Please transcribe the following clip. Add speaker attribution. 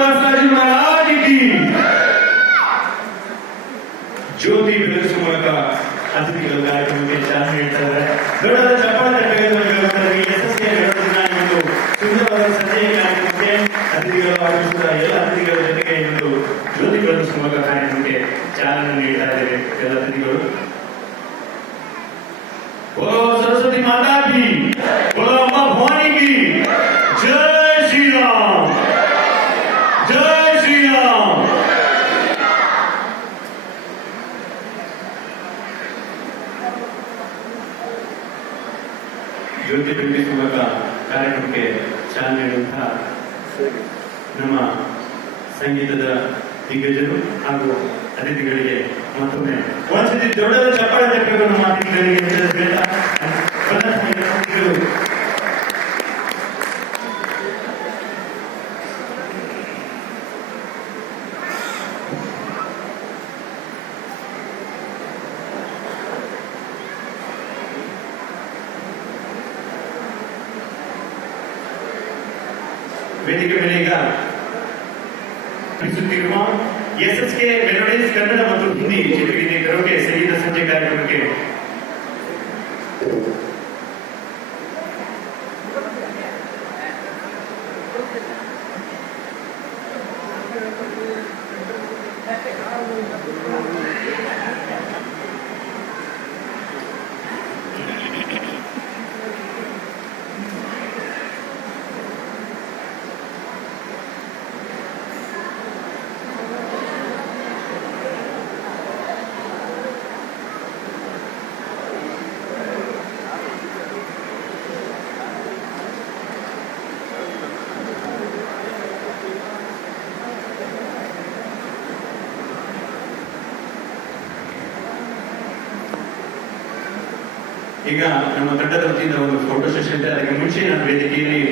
Speaker 1: शास्त्री महाराज की ज्योति प्रदर्शन का अतिथि कार्यक्रम के चार मिनट सर ದೊಡ್ಡ ಚಪ್ಪಾಳೆ ತಟ್ಟೆಗಳನ್ನು ಯಶಸ್ವಿಯ ದಿನಾಂಕದಂದು ಸುಂದರವಾದ ಸಂಜೆಯ ಕಾರ್ಯಕ್ರಮಕ್ಕೆ ಅತಿಥಿಗಳು ಆಗಮಿಸುತ್ತಾ ಎಲ್ಲ ಅತಿಥಿಗಳ ಜೊತೆಗೆ ಇವತ್ತು ಜ್ಯೋತಿ ಪ್ರದರ್ಶನ ಕಾರ್ಯಕ್ರಮಕ್ಕೆ ಚಾಲನೆ ನೀಡ್ತಾ ಇದ್ದೇವೆ ಎಲ್ಲ ಅತಿಥಿಗಳು ಓ ಸರಸ್ವತಿ ಮಾತಾ ಜ್ಯೋತಿ ಬೆಳಗಿಸುವ ಮೂಲಕ ಕಾರ್ಯಕ್ರಮಕ್ಕೆ ಚಾಲನೆ ನೀಡುವಂತಹ ನಮ್ಮ ಸಂಗೀತದ ದಿಗ್ಗಜರು ಹಾಗೂ ಅತಿಥಿಗಳಿಗೆ ಮತ್ತೊಮ್ಮೆ ಒಂದ್ಸತಿ ದೊಡ್ಡದ ಚಪ್ಪಾಳೆ ನಮ್ಮ ಅತಿಥಿಗಳಿಗೆ ವೇದಿಕೆ ಮೇಲೆ ಈಗ ತಿಳಿಸುತ್ತಿರುವ ಎಸ್ಎಸ್ಕೆ ಮೆಲೋಡಿಸ್ ಕನ್ನಡ ಮತ್ತು ಹಿಂದಿ ಚಿತ್ರಗೀತೆ ಕರೋಕೆ ಸಂಗೀತ ಸಂಜೆ ಕಾರ್ಯಕ್ರಮಕ್ಕೆ ಈಗ ನಮ್ಮ ತಂಡದ ವತಿಯಿಂದ ಒಂದು ಫೋಟೋ ಸೆಷನ್ ಇದೆ ಅದಕ್ಕೆ ಮುಂಚೆ ನಾನು ವೇದಿಕೆಯಲ್ಲಿ